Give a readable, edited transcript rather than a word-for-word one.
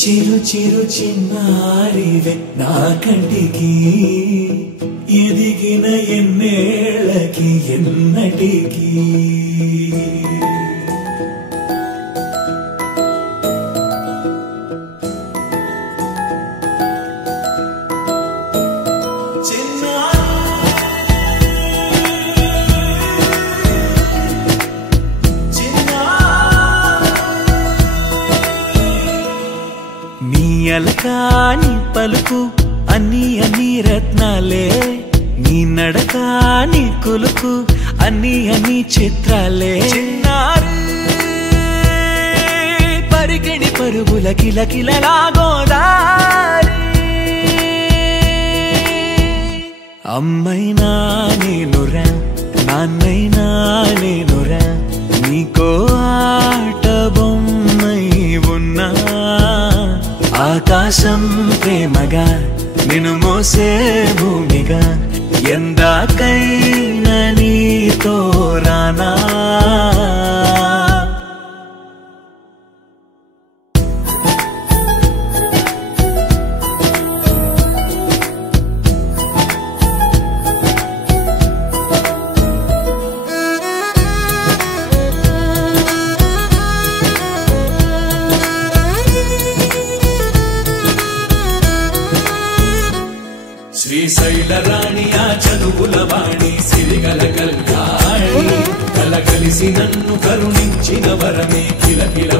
చిరు చిరు చిన్నారివే నా కంటికి ఎదిగిన ఎన్నేళ్ళకి ఎన్నటికి అలకాని పలుకు అన్ని అన్ని రత్నాలే నీ నడకాని కులుకు అన్ని అన్ని చిత్రాలే చిన్నారు పరికిణి పరుగుల కిలకిలలాగోదారి అమ్మైనా నేనురా నాన్నైనా నేనురా నీకో ఆట బొమ్మై ఉన్నా ఆకాశం ప్రేమగా నిన్ను మోసే భూమిగా ఎందాకైనా నీతో రానా శ్రీశైల రాణి ఆ చదువుల వాణి సిరిగల కల్యాణి కలగలిసి నన్ను కరుణించిన వరమే కిలకిల